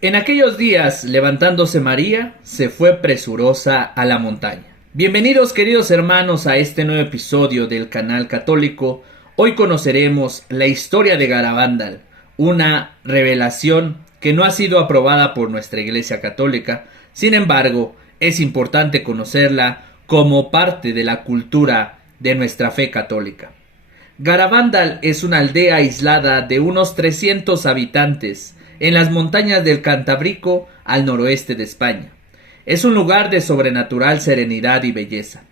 En aquellos días, levantándose María, se fue presurosa a la montaña. Bienvenidos, queridos hermanos, a este nuevo episodio del canal católico. Hoy conoceremos la historia de Garabandal, una revelación que no ha sido aprobada por nuestra Iglesia Católica. Sin embargo, es importante conocerla como parte de la cultura de nuestra fe católica. Garabandal es una aldea aislada de unos 300 habitantes en las montañas del Cantábrico al noroeste de España. Es un lugar de sobrenatural serenidad y belleza.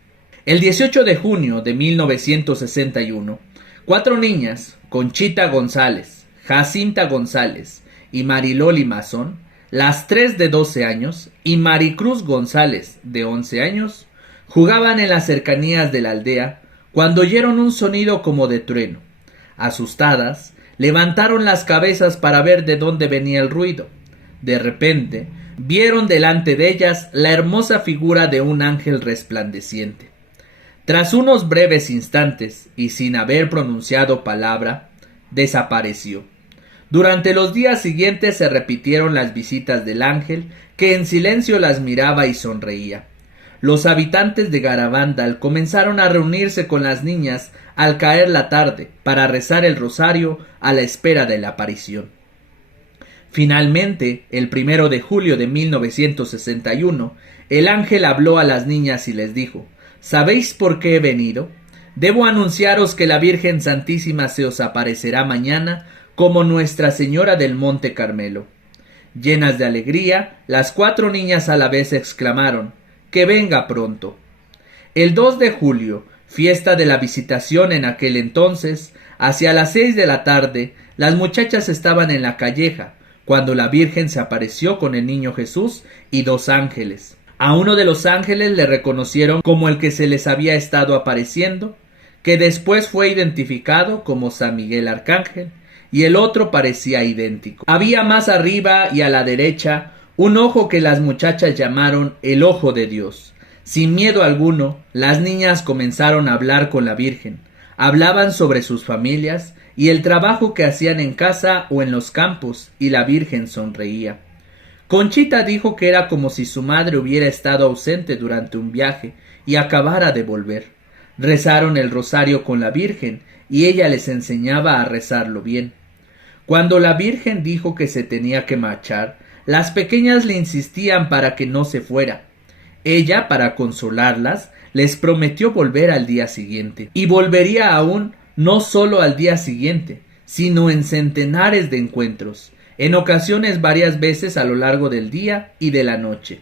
El 18 de junio de 1961, 4 niñas, Conchita González, Jacinta González y Mariloli Mazón, las 3 de 12 años y Maricruz González de 11 años, jugaban en las cercanías de la aldea cuando oyeron un sonido como de trueno. Asustadas, levantaron las cabezas para ver de dónde venía el ruido. De repente, vieron delante de ellas la hermosa figura de un ángel resplandeciente. Tras unos breves instantes, y sin haber pronunciado palabra, desapareció. Durante los días siguientes se repitieron las visitas del ángel, que en silencio las miraba y sonreía. Los habitantes de Garabandal comenzaron a reunirse con las niñas al caer la tarde para rezar el rosario a la espera de la aparición. Finalmente, el 1 de julio de 1961, el ángel habló a las niñas y les dijo: ¿Sabéis por qué he venido? Debo anunciaros que la Virgen Santísima se os aparecerá mañana como Nuestra Señora del Monte Carmelo. Llenas de alegría, las 4 niñas a la vez exclamaron: ¡Que venga pronto! El 2 de julio, fiesta de la Visitación en aquel entonces, hacia las 6 de la tarde, las muchachas estaban en la calleja, cuando la Virgen se apareció con el niño Jesús y 2 ángeles. A uno de los ángeles le reconocieron como el que se les había estado apareciendo, que después fue identificado como San Miguel Arcángel, y el otro parecía idéntico. Había más arriba y a la derecha un ojo que las muchachas llamaron el Ojo de Dios. Sin miedo alguno, las niñas comenzaron a hablar con la Virgen. Hablaban sobre sus familias y el trabajo que hacían en casa o en los campos, y la Virgen sonreía. Conchita dijo que era como si su madre hubiera estado ausente durante un viaje y acabara de volver. Rezaron el rosario con la Virgen y ella les enseñaba a rezarlo bien. Cuando la Virgen dijo que se tenía que marchar, las pequeñas le insistían para que no se fuera. Ella, para consolarlas, les prometió volver al día siguiente, y volvería aún no solo al día siguiente, sino en centenares de encuentros, en ocasiones varias veces a lo largo del día y de la noche.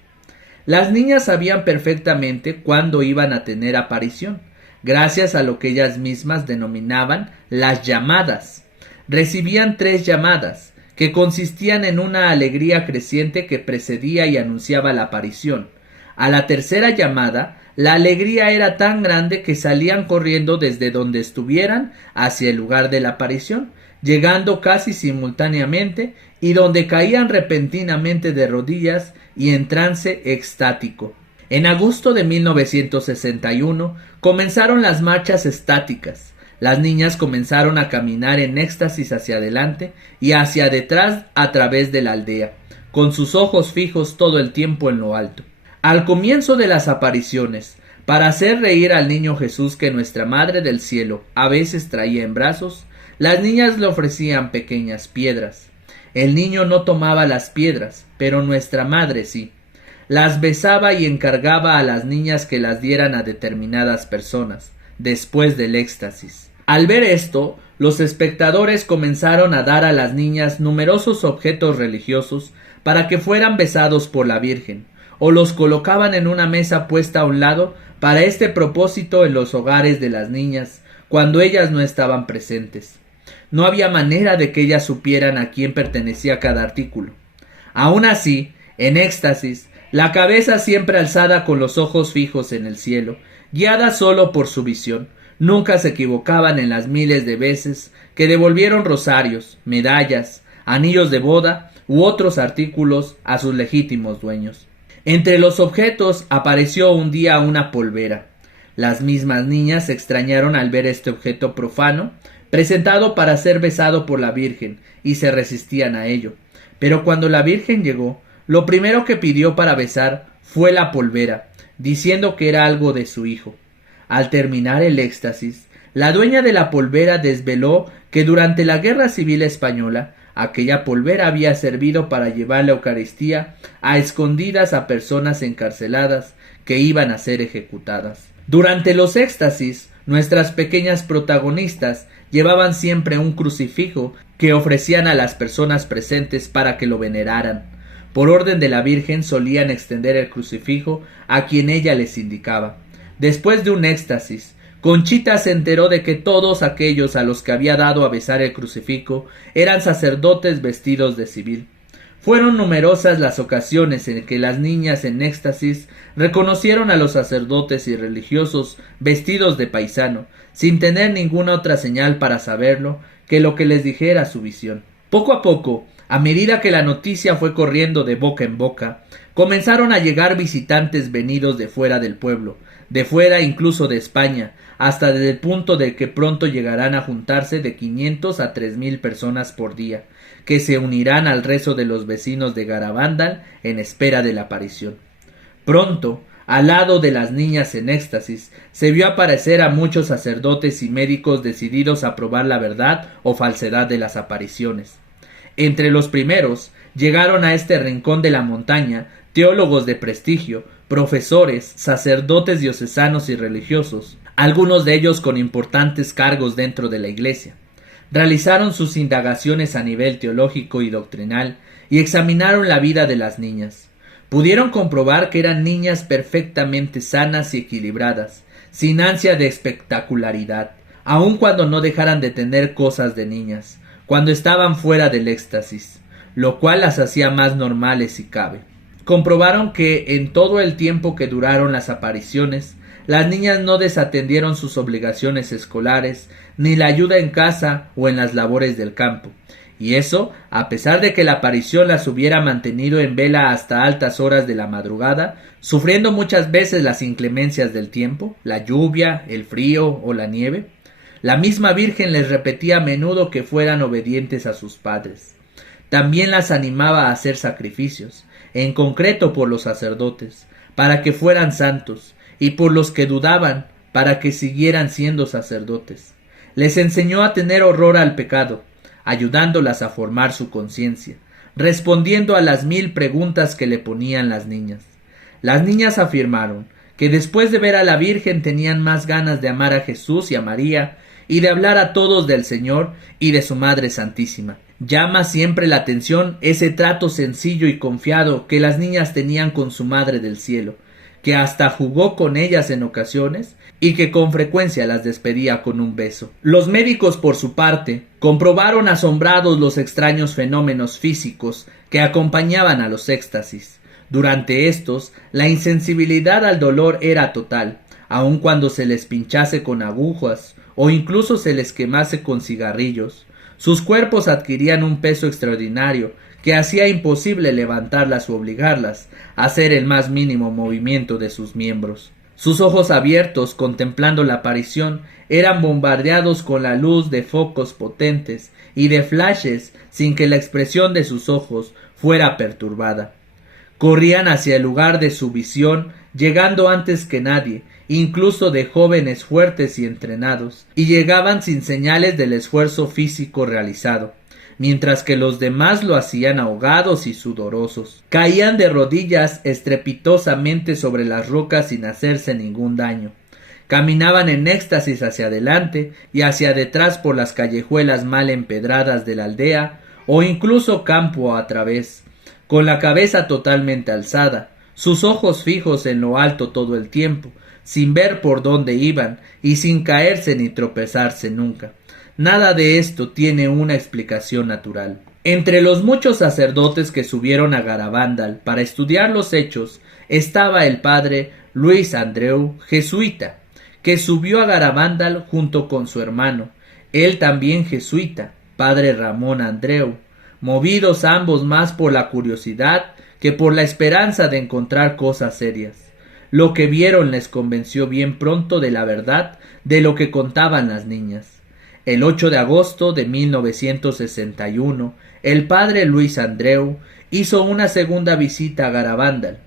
Las niñas sabían perfectamente cuándo iban a tener aparición, gracias a lo que ellas mismas denominaban las llamadas. Recibían 3 llamadas, que consistían en una alegría creciente que precedía y anunciaba la aparición. A la tercera llamada, la alegría era tan grande que salían corriendo desde donde estuvieran hacia el lugar de la aparición, llegando casi simultáneamente, y donde caían repentinamente de rodillas y en trance extático. En agosto de 1961 comenzaron las marchas estáticas. Las niñas comenzaron a caminar en éxtasis hacia adelante y hacia detrás a través de la aldea, con sus ojos fijos todo el tiempo en lo alto. Al comienzo de las apariciones, para hacer reír al niño Jesús que nuestra Madre del Cielo a veces traía en brazos, las niñas le ofrecían pequeñas piedras. El niño no tomaba las piedras, pero nuestra Madre sí. Las besaba y encargaba a las niñas que las dieran a determinadas personas, después del éxtasis. Al ver esto, los espectadores comenzaron a dar a las niñas numerosos objetos religiosos para que fueran besados por la Virgen, o los colocaban en una mesa puesta a un lado para este propósito en los hogares de las niñas, cuando ellas no estaban presentes. No había manera de que ellas supieran a quién pertenecía cada artículo. Aun así, en éxtasis, la cabeza siempre alzada con los ojos fijos en el cielo, guiada solo por su visión, nunca se equivocaban en las miles de veces que devolvieron rosarios, medallas, anillos de boda u otros artículos a sus legítimos dueños. Entre los objetos apareció un día una polvera. Las mismas niñas se extrañaron al ver este objeto profano, presentado para ser besado por la Virgen, y se resistían a ello. Pero cuando la Virgen llegó, lo primero que pidió para besar fue la polvera, diciendo que era algo de su hijo. Al terminar el éxtasis, la dueña de la polvera desveló que durante la Guerra Civil Española aquella polvera había servido para llevar la Eucaristía a escondidas a personas encarceladas que iban a ser ejecutadas. Durante los éxtasis, nuestras pequeñas protagonistas llevaban siempre un crucifijo que ofrecían a las personas presentes para que lo veneraran. Por orden de la Virgen solían extender el crucifijo a quien ella les indicaba. Después de un éxtasis, Conchita se enteró de que todos aquellos a los que había dado a besar el crucifijo eran sacerdotes vestidos de civil. Fueron numerosas las ocasiones en que las niñas en éxtasis reconocieron a los sacerdotes y religiosos vestidos de paisano, sin tener ninguna otra señal para saberlo que lo que les dijera su visión. Poco a poco, a medida que la noticia fue corriendo de boca en boca, comenzaron a llegar visitantes venidos de fuera del pueblo, de fuera incluso de España, hasta desde el punto de que pronto llegarán a juntarse de 500 a 3000 personas por día, que se unirán al rezo de los vecinos de Garabandal en espera de la aparición. Pronto, al lado de las niñas en éxtasis, se vio aparecer a muchos sacerdotes y médicos decididos a probar la verdad o falsedad de las apariciones. Entre los primeros llegaron a este rincón de la montaña teólogos de prestigio, profesores, sacerdotes diocesanos y religiosos, algunos de ellos con importantes cargos dentro de la Iglesia. Realizaron sus indagaciones a nivel teológico y doctrinal y examinaron la vida de las niñas. Pudieron comprobar que eran niñas perfectamente sanas y equilibradas, sin ansia de espectacularidad, aun cuando no dejaran de tener cosas de niñas, cuando estaban fuera del éxtasis, lo cual las hacía más normales si cabe. Comprobaron que en todo el tiempo que duraron las apariciones, las niñas no desatendieron sus obligaciones escolares, ni la ayuda en casa o en las labores del campo, y eso a pesar de que la aparición las hubiera mantenido en vela hasta altas horas de la madrugada, sufriendo muchas veces las inclemencias del tiempo, la lluvia, el frío o la nieve. La misma Virgen les repetía a menudo que fueran obedientes a sus padres. También las animaba a hacer sacrificios, en concreto por los sacerdotes, para que fueran santos, y por los que dudaban, para que siguieran siendo sacerdotes. Les enseñó a tener horror al pecado, ayudándolas a formar su conciencia, respondiendo a las 1000 preguntas que le ponían las niñas. Las niñas afirmaron que después de ver a la Virgen tenían más ganas de amar a Jesús y a María, y de hablar a todos del Señor y de su Madre Santísima. Llama siempre la atención ese trato sencillo y confiado que las niñas tenían con su Madre del Cielo, que hasta jugó con ellas en ocasiones y que con frecuencia las despedía con un beso. Los médicos, por su parte, comprobaron asombrados los extraños fenómenos físicos que acompañaban a los éxtasis. Durante estos, la insensibilidad al dolor era total, aun cuando se les pinchase con agujas o incluso se les quemase con cigarrillos. Sus cuerpos adquirían un peso extraordinario que hacía imposible levantarlas o obligarlas a hacer el más mínimo movimiento de sus miembros. Sus ojos abiertos, contemplando la aparición, eran bombardeados con la luz de focos potentes y de flashes sin que la expresión de sus ojos fuera perturbada. Corrían hacia el lugar de su visión, llegando antes que nadie, incluso de jóvenes fuertes y entrenados, y llegaban sin señales del esfuerzo físico realizado, mientras que los demás lo hacían ahogados y sudorosos. Caían de rodillas estrepitosamente sobre las rocas sin hacerse ningún daño. Caminaban en éxtasis hacia adelante y hacia detrás por las callejuelas mal empedradas de la aldea, o incluso campo a través, con la cabeza totalmente alzada, sus ojos fijos en lo alto todo el tiempo, sin ver por dónde iban y sin caerse ni tropezarse nunca. Nada de esto tiene una explicación natural. Entre los muchos sacerdotes que subieron a Garabandal para estudiar los hechos estaba el padre Luis Andreu, jesuita, que subió a Garabandal junto con su hermano, él también jesuita, padre Ramón Andreu, movidos ambos más por la curiosidad que por la esperanza de encontrar cosas serias. Lo que vieron les convenció bien pronto de la verdad de lo que contaban las niñas. El 8 de agosto de 1961, el padre Luis Andreu hizo una segunda visita a Garabandal.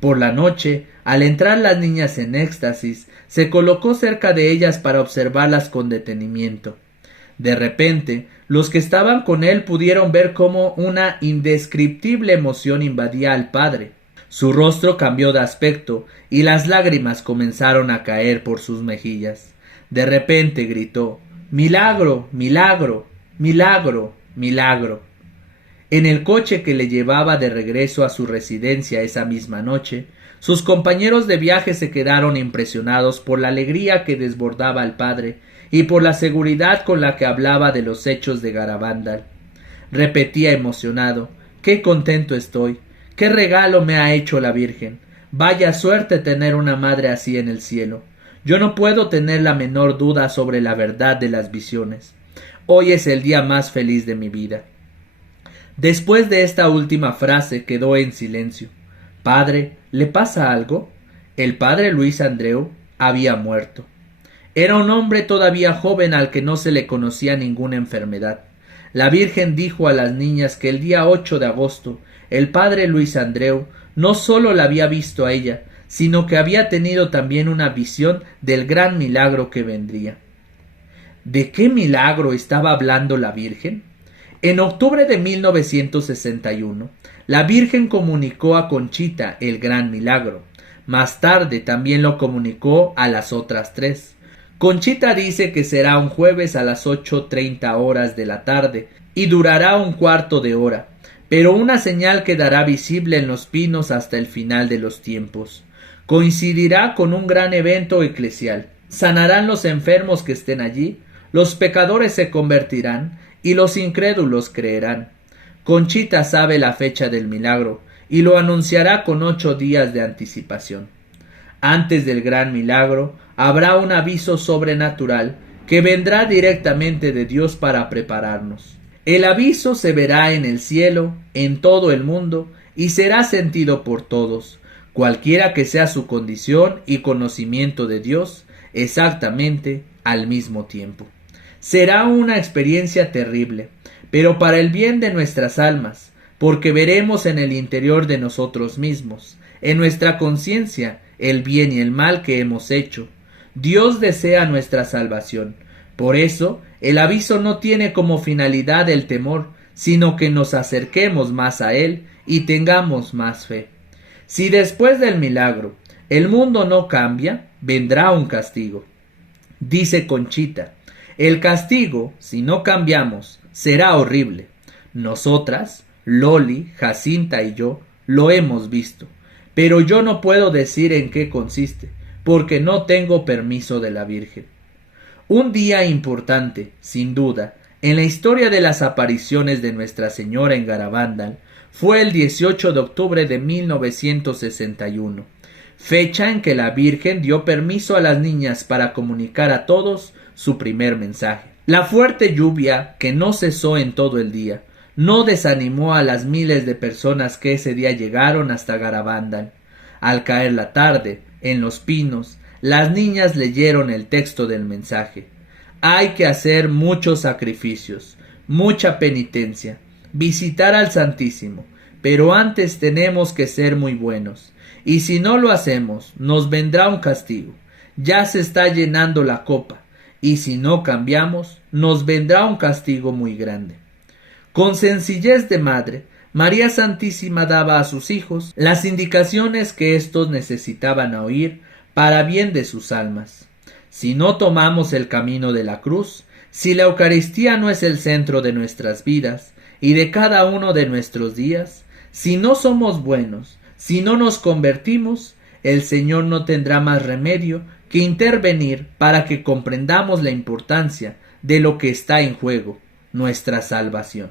Por la noche, al entrar las niñas en éxtasis, se colocó cerca de ellas para observarlas con detenimiento. De repente, los que estaban con él pudieron ver cómo una indescriptible emoción invadía al padre. Su rostro cambió de aspecto y las lágrimas comenzaron a caer por sus mejillas. De repente gritó: «¡Milagro! ¡Milagro! ¡Milagro! ¡Milagro!». En el coche que le llevaba de regreso a su residencia esa misma noche, sus compañeros de viaje se quedaron impresionados por la alegría que desbordaba al padre y por la seguridad con la que hablaba de los hechos de Garabandal. Repetía emocionado: «¡Qué contento estoy! ¡Qué regalo me ha hecho la Virgen! Vaya suerte tener una madre así en el cielo. Yo no puedo tener la menor duda sobre la verdad de las visiones. Hoy es el día más feliz de mi vida». Después de esta última frase quedó en silencio. «Padre, ¿le pasa algo?». El padre Luis Andreu había muerto. Era un hombre todavía joven al que no se le conocía ninguna enfermedad. La Virgen dijo a las niñas que el día 8 de agosto el padre Luis Andreu no sólo la había visto a ella, sino que había tenido también una visión del gran milagro que vendría. ¿De qué milagro estaba hablando la Virgen? En octubre de 1961, la Virgen comunicó a Conchita el gran milagro. Más tarde también lo comunicó a las otras tres. Conchita dice que será un jueves a las 8:30 horas de la tarde y durará un cuarto de hora, pero una señal quedará visible en los pinos hasta el final de los tiempos. Coincidirá con un gran evento eclesial. Sanarán los enfermos que estén allí, los pecadores se convertirán y los incrédulos creerán. Conchita sabe la fecha del milagro y lo anunciará con 8 días de anticipación. Antes del gran milagro habrá un aviso sobrenatural que vendrá directamente de Dios para prepararnos. El aviso se verá en el cielo, en todo el mundo, y será sentido por todos, cualquiera que sea su condición y conocimiento de Dios, exactamente al mismo tiempo. Será una experiencia terrible, pero para el bien de nuestras almas, porque veremos en el interior de nosotros mismos, en nuestra conciencia, el bien y el mal que hemos hecho. Dios desea nuestra salvación. Por eso, el aviso no tiene como finalidad el temor, sino que nos acerquemos más a Él y tengamos más fe. Si después del milagro el mundo no cambia, vendrá un castigo. Dice Conchita: «El castigo, si no cambiamos, será horrible. Nosotras, Loli, Jacinta y yo, lo hemos visto, pero yo no puedo decir en qué consiste, porque no tengo permiso de la Virgen». Un día importante, sin duda, en la historia de las apariciones de Nuestra Señora en Garabandal fue el 18 de octubre de 1961, fecha en que la Virgen dio permiso a las niñas para comunicar a todos su primer mensaje. La fuerte lluvia, que no cesó en todo el día, no desanimó a las miles de personas que ese día llegaron hasta Garabandal. Al caer la tarde, en los pinos, las niñas leyeron el texto del mensaje. Hay que hacer muchos sacrificios, mucha penitencia, visitar al Santísimo, pero antes tenemos que ser muy buenos, y si no lo hacemos, nos vendrá un castigo. Ya se está llenando la copa, y si no cambiamos, nos vendrá un castigo muy grande. Con sencillez de madre, María Santísima daba a sus hijos las indicaciones que éstos necesitaban oír para bien de sus almas. Si no tomamos el camino de la cruz, si la Eucaristía no es el centro de nuestras vidas y de cada uno de nuestros días, si no somos buenos, si no nos convertimos, el Señor no tendrá más remedio que intervenir para que comprendamos la importancia de lo que está en juego, nuestra salvación.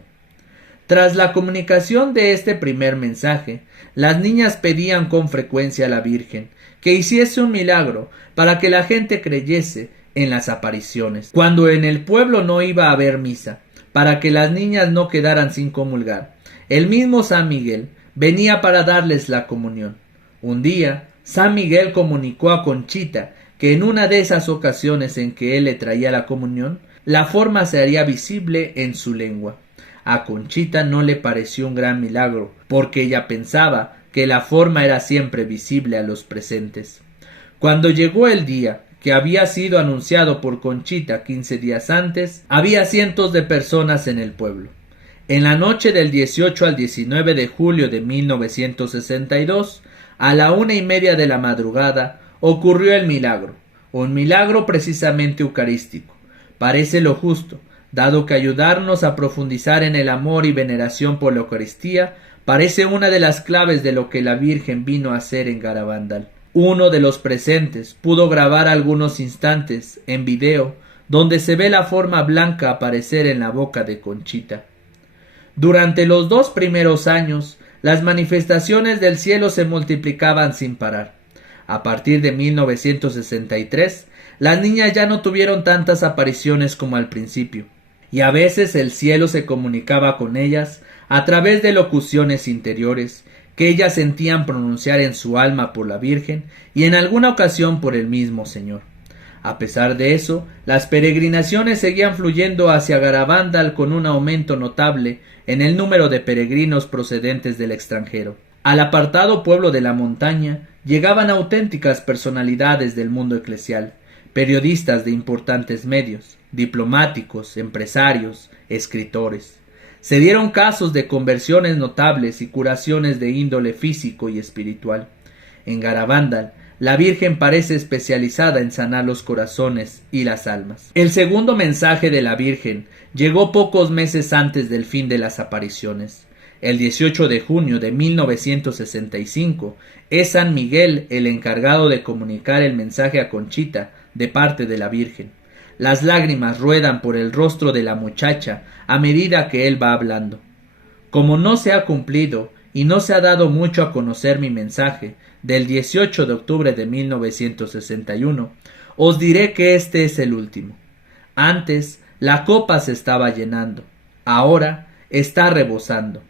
Tras la comunicación de este primer mensaje, las niñas pedían con frecuencia a la Virgen que hiciese un milagro para que la gente creyese en las apariciones. Cuando en el pueblo no iba a haber misa, para que las niñas no quedaran sin comulgar, el mismo San Miguel venía para darles la comunión. Un día, San Miguel comunicó a Conchita que en una de esas ocasiones en que él le traía la comunión, la forma se haría visible en su lengua. A Conchita no le pareció un gran milagro, porque ella pensaba que la forma era siempre visible a los presentes. Cuando llegó el día, que había sido anunciado por Conchita 15 días antes, había cientos de personas en el pueblo. En la noche del 18 al 19 de julio de 1962, a la 1:30 de la madrugada, ocurrió el milagro, un milagro precisamente eucarístico. Parece lo justo, dado que ayudarnos a profundizar en el amor y veneración por la Eucaristía parece una de las claves de lo que la Virgen vino a hacer en Garabandal. Uno de los presentes pudo grabar algunos instantes en video donde se ve la forma blanca aparecer en la boca de Conchita. Durante los 2 primeros años, las manifestaciones del cielo se multiplicaban sin parar. A partir de 1963, las niñas ya no tuvieron tantas apariciones como al principio, y a veces el cielo se comunicaba con ellas a través de locuciones interiores que ellas sentían pronunciar en su alma por la Virgen y en alguna ocasión por el mismo Señor. A pesar de eso, las peregrinaciones seguían fluyendo hacia Garabandal con un aumento notable en el número de peregrinos procedentes del extranjero. Al apartado pueblo de la montaña llegaban auténticas personalidades del mundo eclesial, periodistas de importantes medios, diplomáticos, empresarios, escritores. Se dieron casos de conversiones notables y curaciones de índole físico y espiritual. En Garabandal, la Virgen parece especializada en sanar los corazones y las almas. El segundo mensaje de la Virgen llegó pocos meses antes del fin de las apariciones. El 18 de junio de 1965 es San Miguel el encargado de comunicar el mensaje a Conchita de parte de la Virgen. Las lágrimas ruedan por el rostro de la muchacha a medida que él va hablando. Como no se ha cumplido y no se ha dado mucho a conocer mi mensaje del 18 de octubre de 1961, os diré que este es el último. Antes la copa se estaba llenando, ahora está rebosando.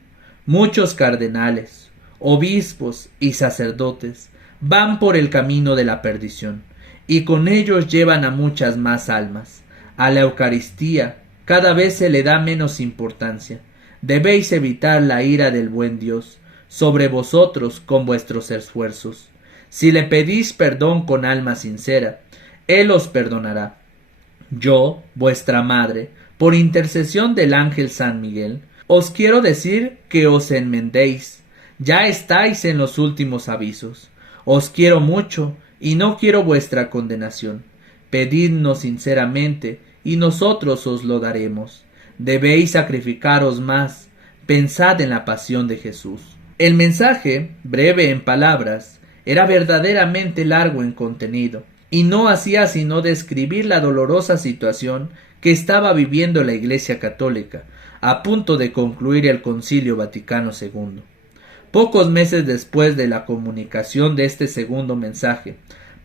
Muchos cardenales, obispos y sacerdotes van por el camino de la perdición, y con ellos llevan a muchas más almas. A la Eucaristía cada vez se le da menos importancia. Debéis evitar la ira del buen Dios sobre vosotros con vuestros esfuerzos. Si le pedís perdón con alma sincera, Él os perdonará. Yo, vuestra madre, por intercesión del ángel San Miguel, os quiero decir que os enmendéis. Ya estáis en los últimos avisos. Os quiero mucho y no quiero vuestra condenación. Pedidnos sinceramente y nosotros os lo daremos. Debéis sacrificaros más. Pensad en la pasión de Jesús. El mensaje, breve en palabras, era verdaderamente largo en contenido, y no hacía sino describir la dolorosa situación que estaba viviendo la Iglesia católica, a punto de concluir el Concilio Vaticano II. Pocos meses después de la comunicación de este segundo mensaje,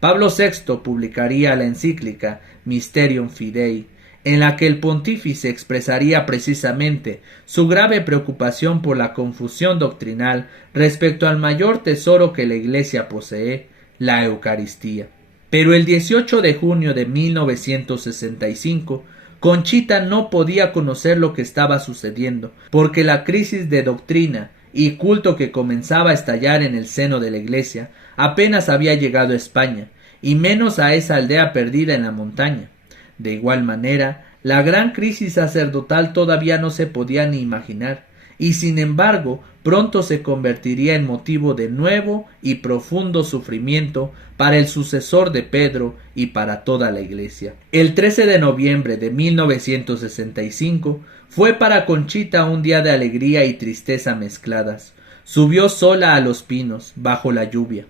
Pablo VI publicaría la encíclica Mysterium Fidei, en la que el pontífice expresaría precisamente su grave preocupación por la confusión doctrinal respecto al mayor tesoro que la Iglesia posee, la Eucaristía. Pero el 18 de junio de 1965, Conchita no podía conocer lo que estaba sucediendo, porque la crisis de doctrina y culto que comenzaba a estallar en el seno de la Iglesia apenas había llegado a España, y menos a esa aldea perdida en la montaña. De igual manera, la gran crisis sacerdotal todavía no se podía ni imaginar, y sin embargo pronto se convertiría en motivo de nuevo y profundo sufrimiento para el sucesor de Pedro y para toda la Iglesia. El 13 de noviembre de 1965 fue para Conchita un día de alegría y tristeza mezcladas. Subió sola a los pinos, bajo la lluvia.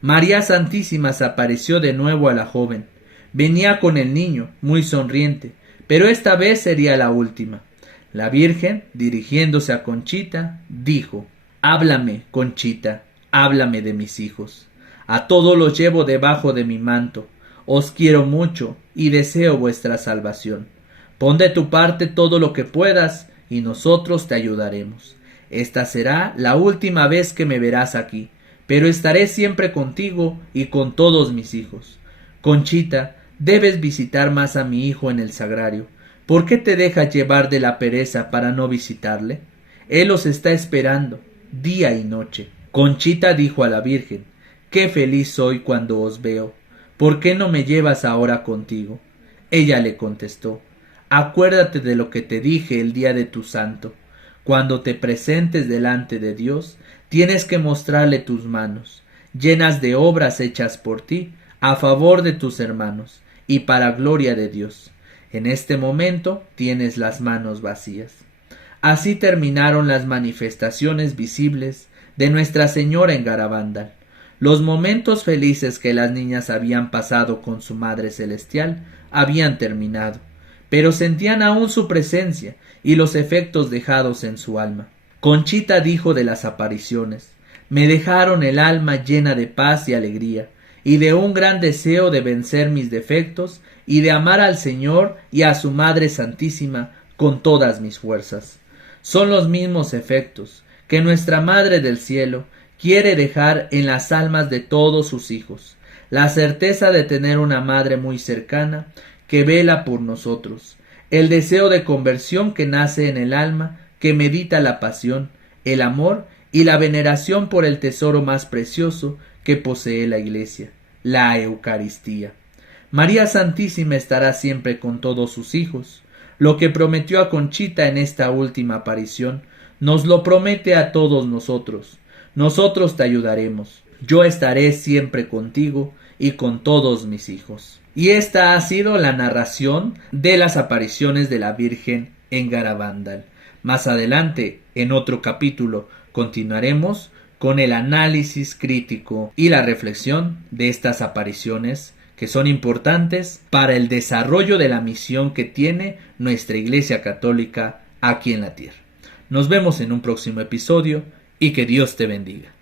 María Santísima se apareció de nuevo a la joven. Venía con el niño, muy sonriente, pero esta vez sería la última. La Virgen, dirigiéndose a Conchita, dijo: «Háblame, Conchita, háblame de mis hijos. A todos los llevo debajo de mi manto. Os quiero mucho y deseo vuestra salvación. Pon de tu parte todo lo que puedas y nosotros te ayudaremos. Esta será la última vez que me verás aquí, pero estaré siempre contigo y con todos mis hijos. Conchita, debes visitar más a mi hijo en el sagrario. ¿Por qué te dejas llevar de la pereza para no visitarle? Él os está esperando, día y noche. Conchita dijo a la Virgen: qué feliz soy cuando os veo. ¿Por qué no me llevas ahora contigo? Ella le contestó: acuérdate de lo que te dije el día de tu santo. Cuando te presentes delante de Dios, tienes que mostrarle tus manos, llenas de obras hechas por ti, a favor de tus hermanos, y para gloria de Dios. En este momento tienes las manos vacías. Así terminaron las manifestaciones visibles de Nuestra Señora en Garabandal. Los momentos felices que las niñas habían pasado con su Madre Celestial habían terminado, pero sentían aún su presencia y los efectos dejados en su alma. Conchita dijo de las apariciones: me dejaron el alma llena de paz y alegría, y de un gran deseo de vencer mis defectos y de amar al Señor y a su Madre Santísima con todas mis fuerzas. Son los mismos efectos que nuestra Madre del Cielo quiere dejar en las almas de todos sus hijos: la certeza de tener una Madre muy cercana que vela por nosotros, el deseo de conversión que nace en el alma que medita la pasión, el amor y la veneración por el tesoro más precioso que posee la Iglesia, la Eucaristía. María Santísima estará siempre con todos sus hijos. Lo que prometió a Conchita en esta última aparición, nos lo promete a todos nosotros. Nosotros te ayudaremos. Yo estaré siempre contigo y con todos mis hijos. Y esta ha sido la narración de las apariciones de la Virgen en Garabandal. Más adelante, en otro capítulo, continuaremos con el análisis crítico y la reflexión de estas apariciones que son importantes para el desarrollo de la misión que tiene nuestra Iglesia Católica aquí en la tierra. Nos vemos en un próximo episodio y que Dios te bendiga.